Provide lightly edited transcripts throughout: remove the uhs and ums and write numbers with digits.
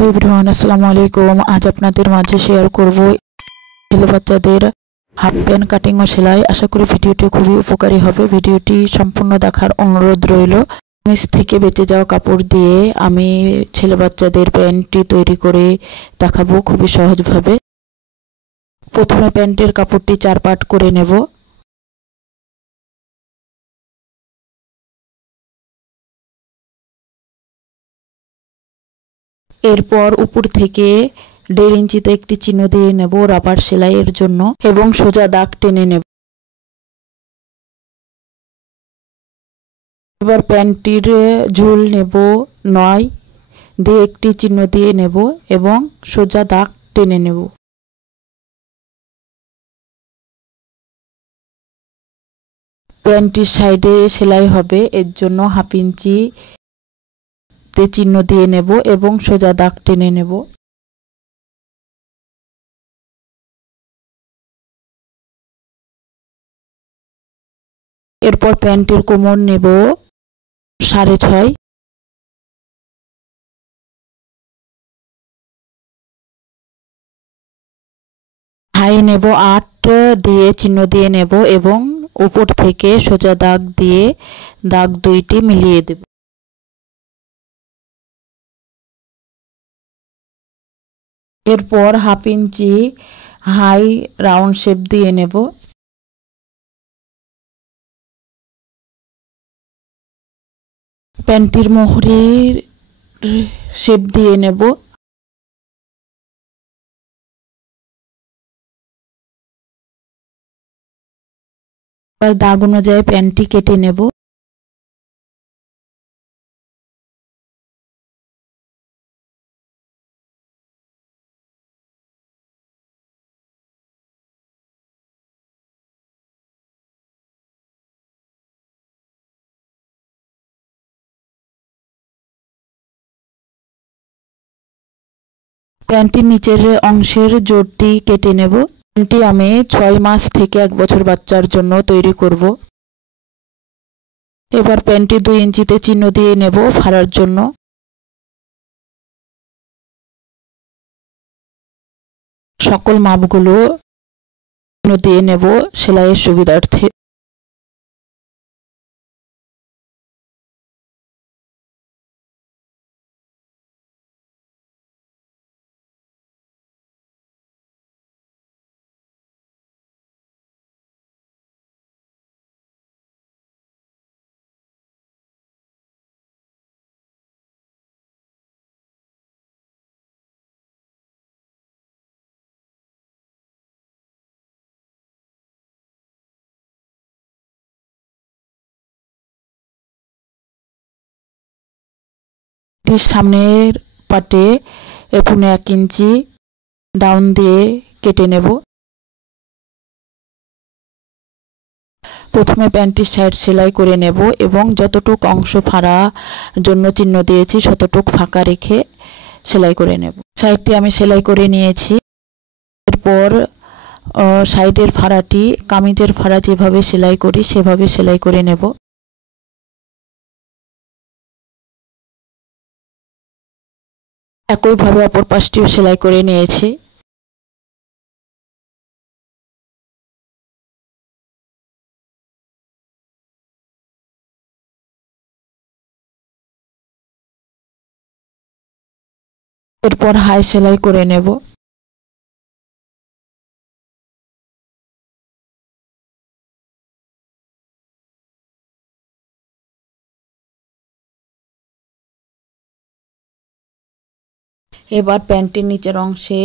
Hello everyone, আসসালামু আলাইকুম। আজ আপনাদের মাঝে শেয়ার করব ছেলে বাচ্চাদের হাফ প্যান্ট কাটিং ও সেলাই। আশা করি ভিডিওটি খুবই উপকারী হবে। ভিডিওটি সম্পূর্ণ দেখার অনুরোধ রইল। কামিজ থেকে বেঁচে যাওয়া কাপড় দিয়ে আমি ছেলে বাচ্চাদের প্যান্টটি তৈরি করে দেখাবো খুবই সহজভাবে। প্রথমে প্যান্টের কাপড়টি 4 পার্ট করে নেব। এরপর উপর থেকে 1.5 ইঞ্চিতে একটি চিহ্ন দিয়ে নেব রাবার সেলাইয়ের জন্য এবং সোজা দাগ টেনে নেব। এবার প্যান্টটির ঝুল নেব 9 দিয়ে একটি চিহ্ন দিয়ে নেব এবং সোজা দাগ টেনে নেব। প্যান্টটির সাইডে সেলাই হবে, এর জন্য 1/2 ইঞ্চি তে চিহ্ন দিয়ে নেব এবং সোজা দাগ টেনে নেব। এরপর প্যান্টের কোমর নেব 6.5। হাই নেব 8 দিয়ে চিহ্ন দিয়ে নেব এবং উপর থেকে সোজা দাগ দিয়ে দাগ 2টি মিলিয়ে দেব। এরপর 1/2 ইঞ্চি হাই রাউন্ড শেপ দিয়ে নেব। প্যান্টির মোহরির শেপ দিয়ে নেব। এবার দাগ অনুযায়ী প্যান্টটি কেটে নেব। প্যান্টটির নিচের অংশের জোড়টি কেটে নেব। প্যান্টটি আমি 6 মাস থেকে 1 বছর বাচ্চার জন্য তৈরি করব। এবার প্যান্টটি 2 ইঞ্চিতে চিহ্ন দিয়ে নেব ফাড়ার জন্য। সকল মাপগুলো চিহ্ন দিয়ে নেব সেলাইয়ের সুবিধার্থে। সামনের পাটে 1 ইঞ্চি ডাউন দিয়ে কেটে নেব। প্রথমে প্যান্টটির সাইড সেলাই করে নেব এবং যতটুকু অংশ ফাড়া জন্য চিহ্ন দিয়েছি ততটুকু ফাঁকা রেখে সেলাই করে নেব। সাইডটি আমি সেলাই করে নিয়েছি। এরপর সাইডের ফাড়াটি কামিজের ফাড়া যেভাবে সেলাই করি সেভাবে সেলাই করে নেব। একইভাবে অপর পাশটিও সেলাই করে নিয়েছি। এরপর হাই সেলাই করে নেব। এবার প্যান্টের নিচের অংশে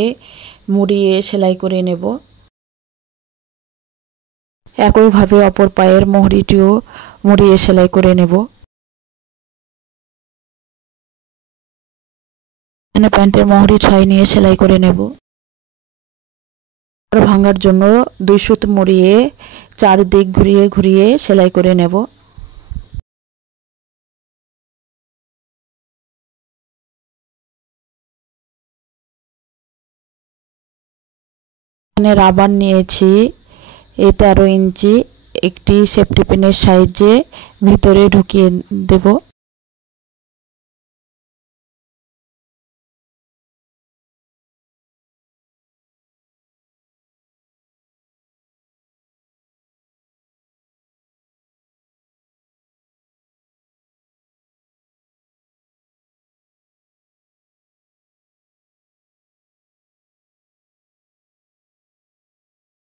মুড়িয়ে সেলাই করে নেব। একইভাবে অপর পায়ের মোহরিটিও মুড়িয়ে সেলাই করে নেব। এখানে প্যান্টের মোহরি 6 নিয়ে সেলাই করে নেব। ভাঙার জন্য 2 সুত মুড়িয়ে 4 দিক ঘুরিয়ে ঘুরিয়ে সেলাই করে নেব। এখানে রাবার নিয়েছি 13 ইঞ্চি, একটি সেফটি পিনের সাহায্যে ভিতরে ঢুকিয়ে দেব।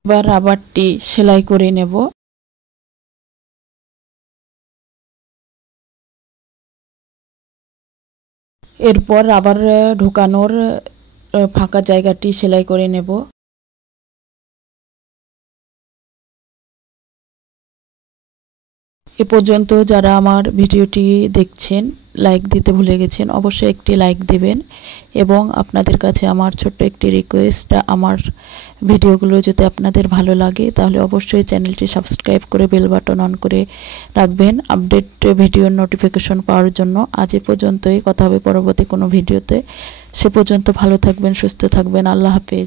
এবার রাবারটি সেলাই করে নেব। এরপর রাবার ঢোকানোর ফাঁকা জায়গাটি সেলাই করে নেব। এ পর্যন্ত যারা আমার ভিডিওটি দেখছেন, লাইক দিতে ভুলে গেছেন, অবশ্যই একটি লাইক দিবেন। এবং আপনাদের কাছে আমার ছোট্ট একটি রিকোয়েস্ট, আমার ভিডিওগুলো যদি আপনাদের ভালো লাগে তাহলে অবশ্যই চ্যানেলটি সাবস্ক্রাইব করে বেল বাটন অন করে রাখবেন আপডেট ভিডিওর নোটিফিকেশন পাওয়ার জন্য। আজ এ পর্যন্তই, কথা হবে পরবর্তী কোনো ভিডিওতে। সে পর্যন্ত ভালো থাকবেন, সুস্থ থাকবেন। আল্লাহ হাফেজ।